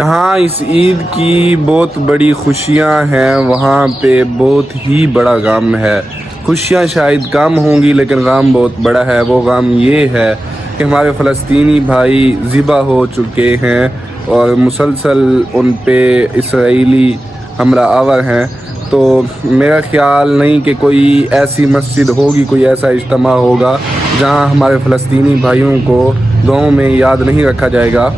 جہاں اس عید کی بہت بڑی خوشیاں ہیں وہاں پہ بہت ہی بڑا غم ہے۔ خوشیاں شاید کم ہوں گی لیکن غم بہت بڑا ہے۔ وہ غم یہ ہے کہ ہمارے فلسطینی بھائی ذبح ہو چکے ہیں اور مسلسل ان پہ اسرائیلی حملہ آور ہیں۔ تو میرا خیال نہیں کہ کوئی ایسی مسجد ہوگی، کوئی ایسا اجتماع ہوگا جہاں ہمارے فلسطینی بھائیوں کو دعاؤں میں یاد نہیں رکھا جائے گا۔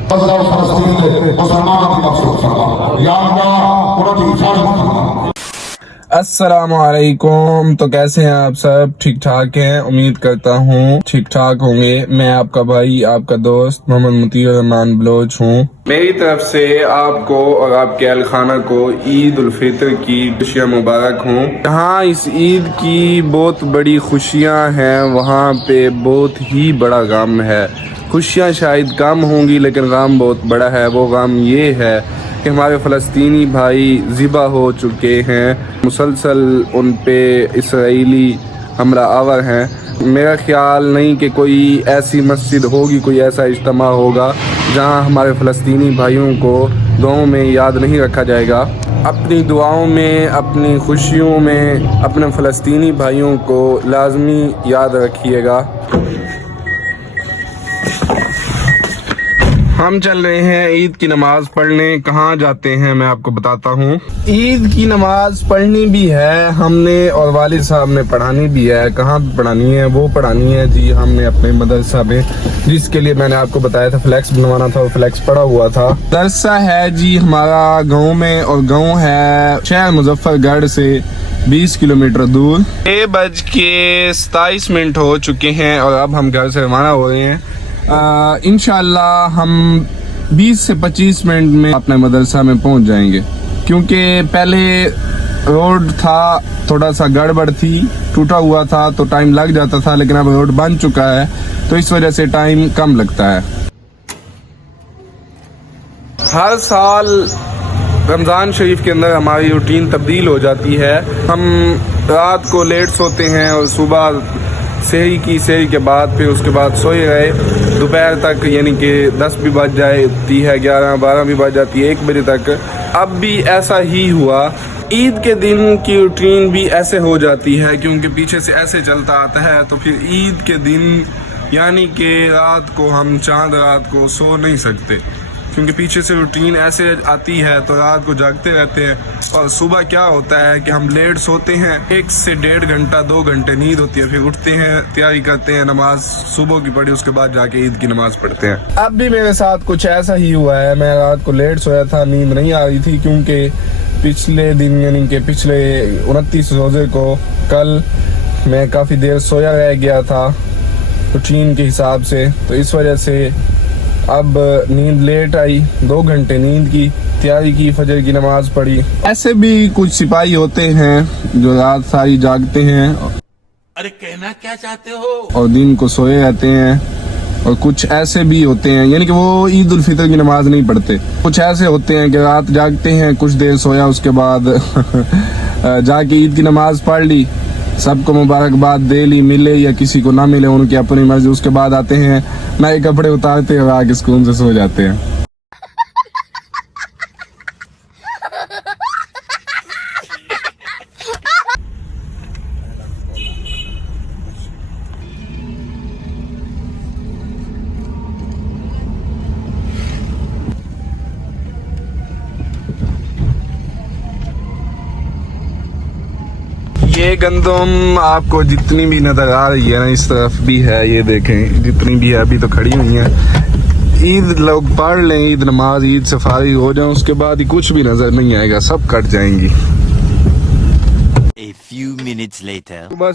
السلام علیکم، تو کیسے ہیں آپ سب؟ ٹھیک ٹھاک ہیں؟ امید کرتا ہوں ٹھیک ٹھاک ہوں گے۔ میں آپ کا بھائی، آپ کا دوست محمد مطیع الرحمان بلوچ ہوں۔ میری طرف سے آپ کو اور آپ کے اہل خانہ کو عید الفطر کی خوشیاں مبارک ہوں۔ جہاں اس عید کی بہت بڑی خوشیاں ہیں وہاں پہ بہت ہی بڑا غم ہے۔ خوشیاں شاید کم ہوں گی لیکن غم بہت بڑا ہے۔ وہ غم یہ ہے کہ ہمارے فلسطینی بھائی ذبح ہو چکے ہیں، مسلسل ان پہ اسرائیلی حملہ آور ہیں۔ میرا خیال نہیں کہ کوئی ایسی مسجد ہوگی، کوئی ایسا اجتماع ہوگا جہاں ہمارے فلسطینی بھائیوں کو دعاؤں میں یاد نہیں رکھا جائے گا۔ اپنی دعاؤں میں، اپنی خوشیوں میں اپنے فلسطینی بھائیوں کو لازمی یاد رکھیے گا۔ ہم چل رہے ہیں عید کی نماز پڑھنے۔ کہاں جاتے ہیں میں آپ کو بتاتا ہوں۔ عید کی نماز پڑھنی بھی ہے ہم نے اور والد صاحب نے پڑھانی بھی ہے۔ کہاں پڑھانی ہے؟ وہ پڑھانی ہے جی ہم نے اپنے مدرسہ میں، جس کے لیے میں نے آپ کو بتایا تھا فلیکس بنوانا تھا، وہ فلیکس پڑا ہوا تھا۔ مدرسہ ہے جی ہمارا گاؤں میں، اور گاؤں ہے شہر مظفر گڑھ سے 20 کلومیٹر دور۔ 6:27 ہو چکے ہیں اور اب ہم گھر سے روانہ ہو رہے ہیں۔ انشاءاللہ ہم 20 سے 25 منٹ میں اپنے مدرسہ میں پہنچ جائیں گے، کیونکہ پہلے روڈ تھا تھوڑا سا گڑبڑ تھی، ٹوٹا ہوا تھا تو ٹائم لگ جاتا تھا، لیکن اب روڈ بن چکا ہے تو اس وجہ سے ٹائم کم لگتا ہے۔ ہر سال رمضان شریف کے اندر ہماری روٹین تبدیل ہو جاتی ہے۔ ہم رات کو لیٹ سوتے ہیں اور صبح سحری کے بعد پھر اس کے بعد سوئے رہے دوپہر تک، یعنی کہ 10 بھی بج جاتی ہے، 11 12 بھی بج جاتی ہے، 1 بجے تک۔ اب بھی ایسا ہی ہوا۔ عید کے دن کی روٹین بھی ایسے ہو جاتی ہے کیونکہ پیچھے سے ایسے چلتا آتا ہے، تو پھر عید کے دن یعنی کہ رات کو ہم چاند رات کو سو نہیں سکتے، کیونکہ پیچھے سے روٹین ایسے آتی ہے تو رات کو جاگتے رہتے ہیں۔ اور صبح کیا ہوتا ہے کہ ہم لیٹ سوتے ہیں، 1 سے 1.5 گھنٹہ 2 گھنٹے نیند ہوتی ہے، پھر اٹھتے ہیں، تیاری کرتے ہیں، نماز صبح کی پڑھی، اس کے بعد جا کے عید کی نماز پڑھتے ہیں۔ اب بھی میرے ساتھ کچھ ایسا ہی ہوا ہے۔ میں رات کو لیٹ سویا تھا، نیند نہیں آ رہی تھی، کیونکہ پچھلے دن یعنی کہ پچھلے 29 روزے کو کل میں کافی دیر سویا رہ گیا تھا روٹین کے حساب سے، تو اس وجہ سے اب نیند لیٹ آئی، 2 گھنٹے نیند کی، تیاری کی، فجر کی نماز پڑھی۔ ایسے بھی کچھ سپاہی ہوتے ہیں جو رات ساری جاگتے ہیں، ارے کہنا کیا چاہتے ہو، اور دن کو سوئے رہتے ہیں، اور کچھ ایسے بھی ہوتے ہیں یعنی کہ وہ عید الفطر کی نماز نہیں پڑھتے۔ کچھ ایسے ہوتے ہیں کہ رات جاگتے ہیں، کچھ دیر سویا، اس کے بعد جا کے عید کی نماز پڑھ لی، سب کو مبارکباد دے لی، ملے یا کسی کو نہ ملے ان کی اپنی مرضی، اس کے بعد آتے ہیں نئے کپڑے اتارتے اور آگے سکون سے سو جاتے ہیں۔ یہ گندم آپ کو جتنی بھی نظر آ رہی ہے نا، اس طرف بھی ہے، یہ دیکھیں جتنی بھی ہے ابھی تو کھڑی ہوئی ہیں۔ عید لوگ پڑھ لیں، عید نماز، عید سے فارغ ہو جائیں، اس کے بعد ہی کچھ بھی نظر نہیں آئے گا، سب کٹ جائیں گی۔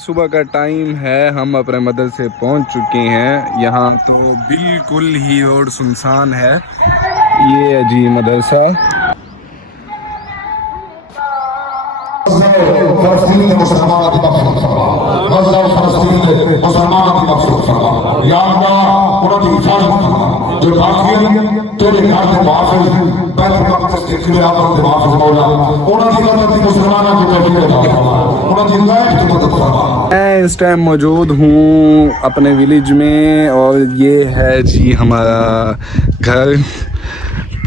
صبح کا ٹائم ہے، ہم اپنے مدرسے پہنچ چکے ہیں۔ یہاں تو بالکل ہی روڈ سنسان ہے۔ یہ ہے جی مدرسہ۔ فلسطین کے مسلمانوں کی مغفرت فرما، غزہ فلسطین کے مسلمانوں کی مغفرت فرما، یا اللہ انہوں کی حفاظت فرما، جو باقی تیرے گھر کے محافظ، بیت المقدس کے قلعہ کے محافظ مولا، انہوں کی مدد کی مسلمانوں کی توفیق عطا فرما، انہوں کی غیب کی مدد فرما۔ میں اس ٹائم موجود ہوں اپنے ولیج میں، اور یہ ہے جی ہمارا گھر۔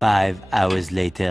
5 hours later.